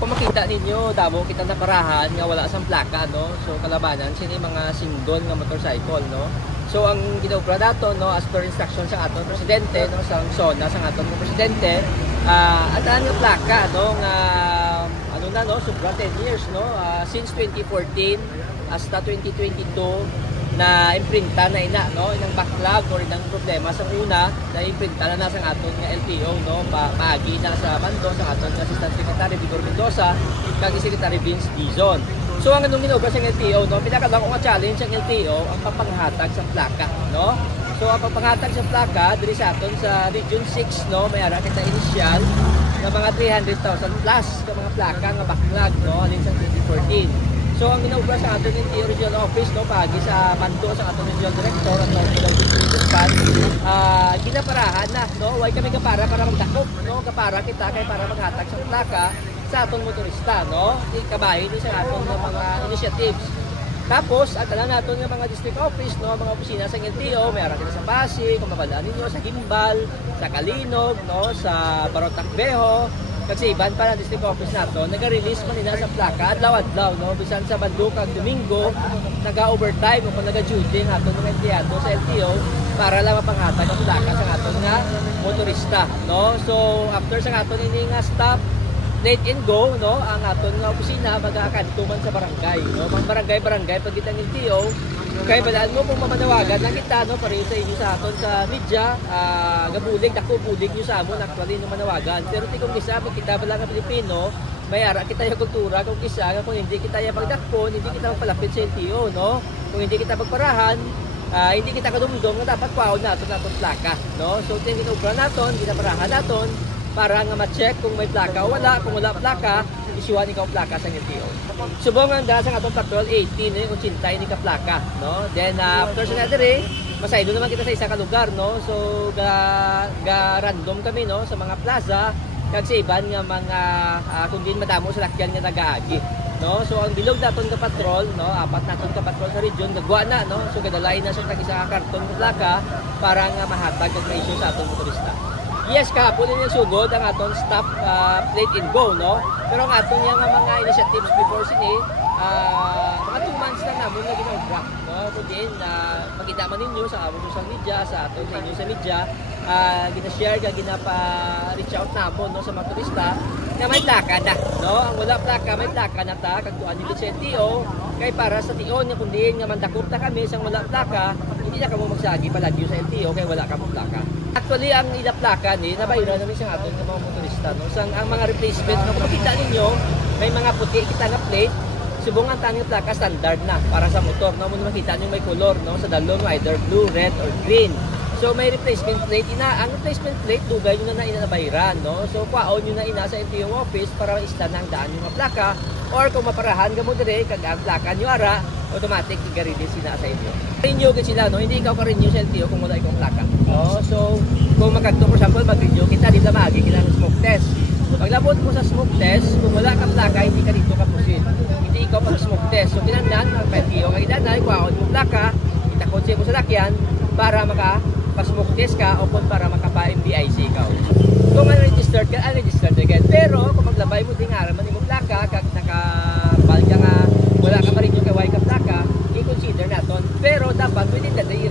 Kung makita ninyo, damo kita naparahan nga wala sang plaka, no? So kalabanan sini mga single nga motorcycle, no? So ang ginobra dato, no, as per instruction sa aton presidente, no, sa SONA sa aton presidente, at ang plaka, no, nga ano na, no, sobra 10 years, no, since 2014 hasta 2022 na imprinta na ina, no, inang backlog or inang problema sa una na imprinta na sa aton nga LTO, no, paagi na sa bando sa aton nga Assistant Secretary Vigor Mendoza kag Secretary Vince Dizon. So ang anong ginobra sa LTO, no, pinakadako nga challenge sa LTO ang papanghatag sa plaka, no. So ang papanghatag sa plaka diri sa aton sa Region 6, no, may ara kita initial na mga 300,000 plus ka mga plaka nga backlog, no, alin sa 2014. So ang ginobra sa aton ng Regional Office, no, pagi sa bando sa aton Regional Director at ginaparahan na, no, way kami kapara para magdakop, no, kapara kita kay para maghatag sa plaka sa aton motorista, no, ikabahin ni sa aton mga initiatives. Tapos at alam naton nga mga district office, no, mga opisina sa LTO, may ara kita sa Pasig, kung mabalaan ninyo sa Gimbal, sa Kalinog, no, sa Barotacbejo. Kasi iban pa na district office nato, nag-release man nila sa plaka adlaw-adlaw, no, bisan sa Bando kag Domingo, naga-overtime o kung naga-duty nga aton mga empleyado sa LTO para lang mapanghatag ang plaka sa aton nga motorista, no. So after sa aton ini nga stop late and go, no, ang aton nga opisina mag-akantuman sa barangay, no, mga barangay pag kita ng LTO. Kaya balaan mo kung mamanawagan lang kita, no, pareho sa inyo sa aton sa media, gabulig, dako bulig nyo sa amon, actually no manawagan. Pero kung isa, kita pala nga Pilipino, may ara kita yung kultura, kung isa, kung hindi kita yung magdakpon, hindi kita magpalapit sa LTO, no? Kung hindi kita magparahan, hindi kita kadumdum na dapat kwaon natin natin plaka, no? So ito yung ginupra natin, ginaparahan natin, para nga ma-check kung may plaka o wala. Kung wala plaka, isyuhan ikaw plaka sa LTO. Subong ang dasa ng atong patrol 18, no, 80 ni ka plaka, no. Then after sa nadire, masaydo naman kita sa isa ka lugar, no. So ga random kami, no, sa mga plaza kag sa iban nga mga kung din madamo sa lakyan nga nagaagi, no. So ang bilog naton ka patrol, no, apat naton ka patrol sa region gagwa na, no. So gadalay na sa tag isa ka karton nga plaka para nga mahatag og issue sa atong motorista. Yes, kahapon yung sugod ang aton stop plate and go, no? Pero ang aton yung mga initiatives before sini, mga 2 months lang namin na ginobra, no? Kundi makita man ninyo sa among social media, sa aton sa inyo sa media, gina-share, ginapa-reach out namon, no, sa mga turista na may plaka na, no? Ang wala plaka, may plaka na ta, kagtuan nila sa LTO, kay para sa tion nga kundi nga mandakop ta kami sang wala plaka, hindi na kamo magsagi palagi sa LTO kay wala kamo plaka. Actually, ang ila plaka ni nabayran namin sa aton nga mga motorista, no? Sang ang mga replacement, no, kung makita ninyo, may mga puti kita nga plate, subong ang tanging plaka standard na para sa motor, no? Muna makita niyo may color, no, sa dalom either blue, red or green. So may replacement plate ang replacement plate dugay nyo na inabayran, no? So kwaon nyo na ina sa LTO office para istan ang daan yung mga plaka, or kung maparahan ka mo dire kag ang plaka nyo ara, automatic i-release sina sa inyo. Renew ka sila, no? Hindi ikaw ka-renew sa LTO kung wala ikaw plaka, no? So kung magkadto for example mag-renew kita dito magi kailangan smoke test. Paglabot mo sa smoke test, kung wala kang plaka hindi ka dito kapusin. Hindi ikaw pag-smoke test. So kinahanglan ang LTO kag idanay kwaon mo plaka, itakotse mo sa lakyan para pa-smoke test ka o kung para makapa-MBIC ka. Kung unregistered ka, unregistered again. Pero kung maglabay mo din nga man imong plaka kag nakabal ka nga wala ka pa rin yung kaway ka plaka, i-consider naton. Pero dapat within the day